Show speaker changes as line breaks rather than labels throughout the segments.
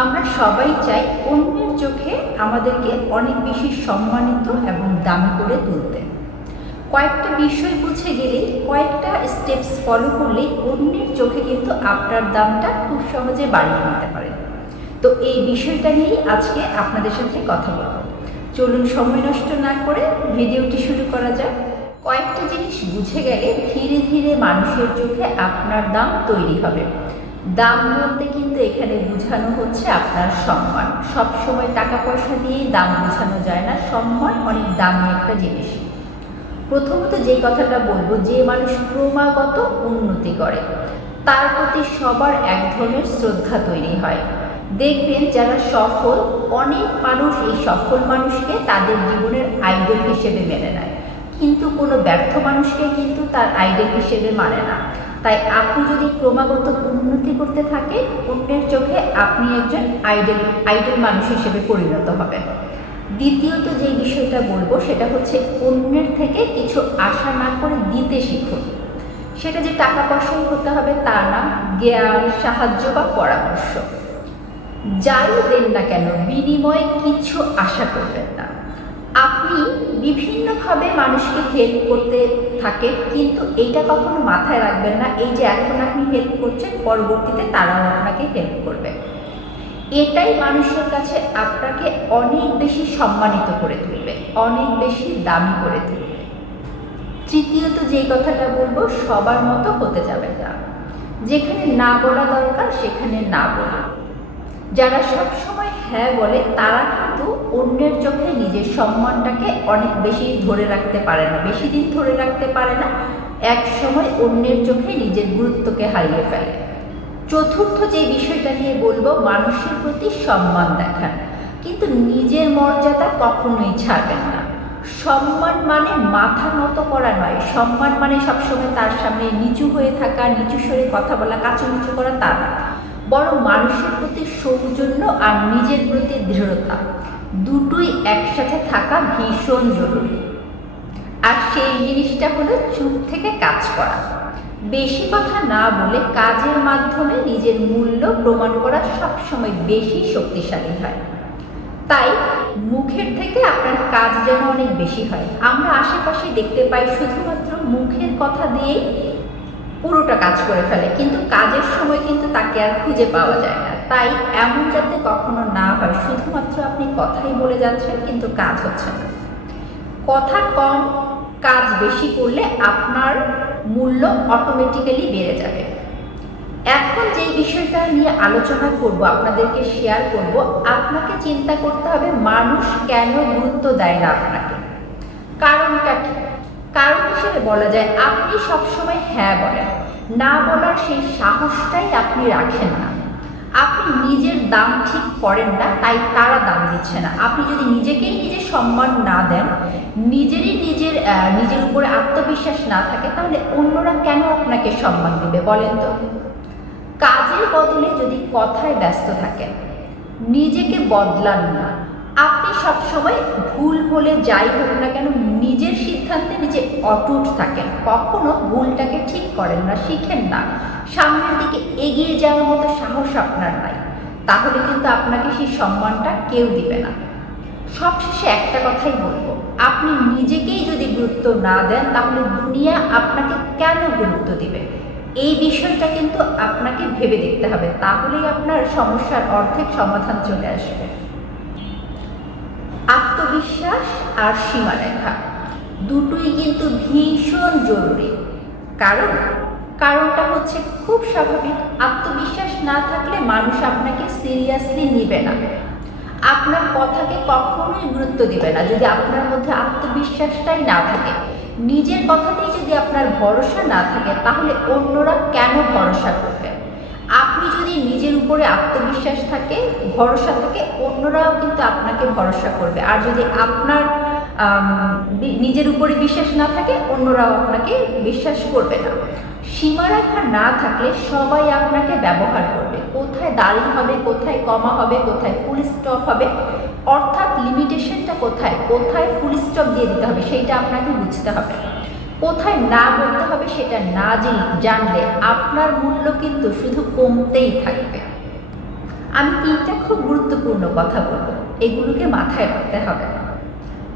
আমরা সবাই চাই অন্যের চোখে আমাদেরকে অনেক বেশি সম্মানিত এবং দামি করে তুলতে। কয়েকটা বিষয় বুঝে গেলে কয়েকটা স্টেপস ফলো করলেই অন্যের চোখে কিন্তু আপনার দামটা খুব সহজে বাড়িয়ে নিতে পারেন তো এই বিষয়টা নিয়েই আজকে আপনাদের সাথে কথা বলব। চলুন সময় নষ্ট না করে ভিডিওটি শুরু করা যাক। কয়েকটা জিনিস বুঝে গেলে ধীরে ধীরে মানুষের চোখে আপনার দাম তৈরি হবে। দাম বলতে কিন্তু এখানে বোঝানো হচ্ছে আপনার সম্মান। সব সময় টাকা পয়সা দিয়েই দাম বোঝানো যায় না, সম্মান অনেক দামি একটা জিনিস। প্রথমত যে কথাটা বলব, যে মানুষ ক্রমাগত উন্নতি করে, তার প্রতি সবার এক ধরনের শ্রদ্ধা তৈরি হয়। দেখবেন যারা সফল, অনেক মানুষ এই সফল মানুষকে তাদের জীবনের আইডল হিসেবে মেনে নেয়। কিন্তু কোনো ব্যর্থ মানুষকে কিন্তু তার আইডল হিসেবে মানে না। তাই আপনি যদি ক্রমাগত উন্নতি করতে থাকেন অন্যের চোখে আপনি একজন আইডল আইডল মানুষ হিসেবে পরিণত হবেন। দ্বিতীয়ত যে বিষয়টা বলব, সেটা হচ্ছে অন্যের থেকে কিছু আশা না করে দিতে শিখুন। সেটা যে টাকা পয়সাই হতে হবে তা না জ্ঞান, সাহায্য বা পরামর্শ। যাই দেন না কেন, বিনিময়ে কিছু আশা করবেন না। আপনি বিভিন্নভাবে মানুষকে হেল্প করতে থাকেন, কিন্তু এইটা কখনো মাথায় রাখবেন না। এই যে এখন আপনি হেল্প করছেন, পরবর্তীতে তারাও আপনাকে হেল্প করবে। এটাই মানুষের কাছে আপনাকে অনেক বেশি সম্মানিত করে তুলবে, অনেক বেশি দামি করে তুলবে। তৃতীয়ত যেই কথাটা বলব, সবার মতো হতে যাবে না। যেখানে না বলা দরকার, সেখানে না বলুন যারা সব সময় হ্যাঁ বলে, তারা কিন্তু অন্যের চোখে নিজের সম্মানটাকে অনেক বেশি ধরে রাখতে পারে না, বেশি দিন ধরে রাখতে পারে না। এক সময় অন্যের চোখে নিজের গুরুত্বকে হারিয়ে ফেলে। চতুর্থ যে বিষয়টা নিয়ে বলব, মানুষের প্রতি সম্মান দেখান। কিন্তু নিজের মর্যাদা কখনোই ছাড়বেন না। সম্মান মানে মাথা নত করা নয়। সম্মান মানে সবসময় তার সামনে নিচু হয়ে থাকা, নিচু সরে কথা বলা কাঁচু নিচু করা তা না। বরং মানুষের প্রতি সৌজন্য আর নিজের প্রতি দৃঢ়তা। দুটোই একসাথে থাকা ভীষণ জরুরি। আর সেই জিনিসটা হলো চুপ থেকে কাজ করা। বেশি কথা না বলে কাজের মাধ্যমে নিজের মূল্য প্রমাণ করা সবসময় বেশি শক্তিশালী হয়। তাই মুখের থেকে আপনার কাজ যেন অনেক বেশি হয়। আমরা আশেপাশে দেখতে পাই শুধুমাত্র মুখের কথা দিয়েই পুরোটা কাজ করে ফেলে, কিন্তু কাজের সময় কিন্তু তাকে আর খুঁজে পাওয়া যায় না। তাই এমন যাতে কখনো না হয়, শুধুমাত্র আপনি কথাই বলে যাচ্ছেন, কিন্তু কাজ হচ্ছে না। কথা কম, কাজ বেশি করলে আপনার মূল্য অটোমেটিক্যালি বেড়ে যাবে। এখন যেই বিষয়টা নিয়ে আলোচনা করব, আপনাদেরকে শেয়ার করব, আপনাকে চিন্তা করতে হবে, মানুষ কেন গুরুত্ব দেয় না আপনাকে? কারণটা কি? কারণ হিসেবে বলা যায় আপনি সবসময় হ্যাঁ বলেন। না বলার সেই সাহসটাই আপনি রাখেন না। আপনি নিজের দাম ঠিক করেন না, তাই তারা দাম দিচ্ছে না। আপনি যদি নিজেকেই নিজে সম্মান না দেন, নিজেরই নিজের নিজের উপরে আত্মবিশ্বাস না থাকে, তাহলে অন্যরা কেন আপনাকে সম্মান দেবে বলেন তো? কাজের বদলে যদি কথায় ব্যস্ত থাকেন, নিজেকে বদলান না। আপনি সবসময় ভুল হলে যাই হোক না কেন নিজের সিদ্ধান্তে নিজে অটুট থাকেন। কখনো ভুলটাকে ঠিক করেন না, শিখেন না। সামনের দিকে এগিয়ে যাওয়ার মতো সাহস আপনার নাই। তাহলে কিন্তু আপনাকে সেই সম্মানটা কেউ দিবে না। সবশেষে একটা কথাই বলব, আপনি নিজেকেই যদি গুরুত্ব না দেন, তাহলে দুনিয়া আপনাকে কেন গুরুত্ব দিবে? এই বিষয়টা কিন্তু আপনাকে ভেবে দেখতে হবে। তাহলেই আপনার সমস্যার অর্ধেক সমাধান চলে আসবে। আর সীমারেখা। দুটোই কিন্তু ভীষণ জরুরি। কারণ? কারণটা হচ্ছে খুব স্বাভাবিক, আত্মবিশ্বাস না থাকলে মানুষ আপনাকে সিরিয়াসলি নিবে না। আপনার কথাকে কখনোই গুরুত্ব দিবে না। যদি আপনার মধ্যে আত্মবিশ্বাসটাই না থাকে, নিজের কথাতেই যদি আপনার ভরসা না থাকে, তাহলে অন্যরা কেন ভরসা করবে? আপনি যদি নিজের উপরে আত্মবিশ্বাস থাকে, ভরসা থাকে, অন্যরাও কিন্তু আপনাকে ভরসা করবে। আর যদি আপনার নিজের উপরে বিশ্বাস না থাকে, অন্যরাও আপনাকে বিশ্বাস করবে না। সীমারেখা না থাকলে সবাই আপনাকে ব্যবহার করবে। কোথায় দাঁড়িয়ে হবে, কোথায় কমা হবে, কোথায় ফুল স্টপ হবে, অর্থাৎ লিমিটেশনটা কোথায়? কোথায় ফুল স্টপ দিয়ে দিতে হবে, সেইটা আপনাকে বুঝতে হবে। কোথায় না বলতে হবে, সেটা না জানলে আপনার মূল্য কিন্তু শুধু কমতেই থাকবে। আমি তিনটা খুব গুরুত্বপূর্ণ কথা বলব। এগুলোকে মাথায় রাখতে হবে।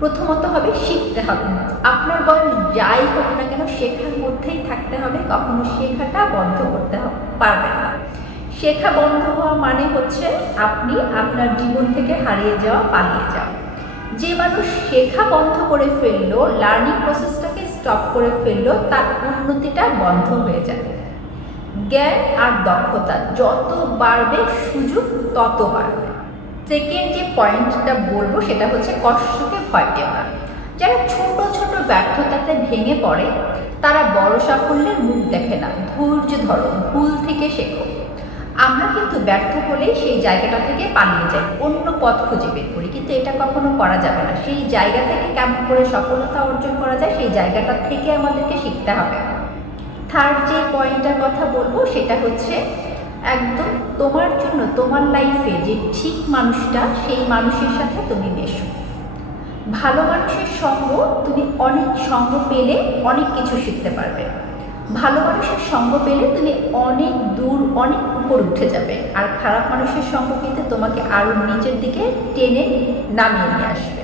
প্রথমত হবে শিখতে হবে। আপনার বয়স যাই হোক না কেন শেখার মধ্যেই থাকতে হবে, কখনো শেখাটা বন্ধ করতে হবে, পারবেন না। শেখা বন্ধ হওয়া মানে হচ্ছে আপনি আপনার জীবন থেকে হারিয়ে যাওয়া, পালিয়ে যাওয়া। যে মানুষ শেখা বন্ধ করে ফেলল লার্নিং প্রসেসটাকে স্টপ করে ফেলল, তার উন্নতিটা বন্ধ হয়ে যাবে জ্ঞান আর দক্ষতা, যত বাড়বে সুযোগ তত বাড়বে। সেকেন্ড যে পয়েন্টটা বলব, সেটা হচ্ছে কষ্টকে ভয় পেও না যারা ছোট ছোট ব্যর্থতাতে ভেঙে পড়ে, তারা বড় সাফল্যের মুখ দেখে না। ধৈর্য ধরো, ভুল থেকে শেখো। আমরা কিন্তু ব্যর্থ হলেই সেই জায়গাটা থেকে পালিয়ে যাই, অন্য পথ খুঁজে বের করি। কিন্তু এটা কখনো করা যাবে না। সেই জায়গা থেকে কেমন করে সফলতা অর্জন করা যায়, সেই জায়গাটা থেকে আমাদেরকে শিখতে হবে। থার্ড যে পয়েন্টটার কথা বলব, সেটা হচ্ছে একদম তোমার জন্য, তোমার লাইফে যে ঠিক মানুষটা, সেই মানুষের সাথে তুমি মেশো। ভালো মানুষের সঙ্গ, তুমি অনেক সঙ্গ পেলে অনেক কিছু শিখতে পারবে। ভালো মানুষের সঙ্গ পেলে তুমি অনেক দূর, অনেক উপর উঠে যাবে। আর খারাপ মানুষের সঙ্গ কিন্তু তোমাকে আরও নিচের দিকে টেনে নামিয়ে নিয়ে আসবে।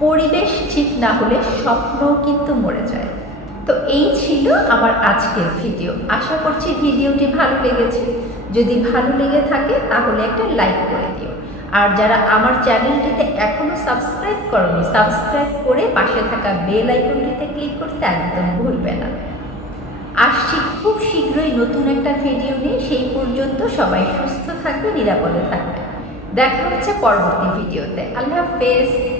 পরিবেশ ঠিক না হলে স্বপ্নও কিন্তু মরে যায়। তো এই ছিল আমার আজকের ভিডিও। আশা করছি ভিডিওটি ভালো লেগেছে। যদি ভালো লেগে থাকে, তাহলে একটা লাইক করে দিও। আর যারা আমার চ্যানেলটিতে এখনও সাবস্ক্রাইব করনি, সাবস্ক্রাইব করে পাশে থাকা বেল আইকনটিতে ক্লিক করতে একদম ভুলবে না। আসছি খুব শীঘ্রই নতুন একটা ভিডিও নিয়ে। সেই পর্যন্ত সবাই সুস্থ থাকবে, নিরাপদে থাকবে। দেখা হচ্ছে পরবর্তী ভিডিওতে। আল্লাহ হাফেজ।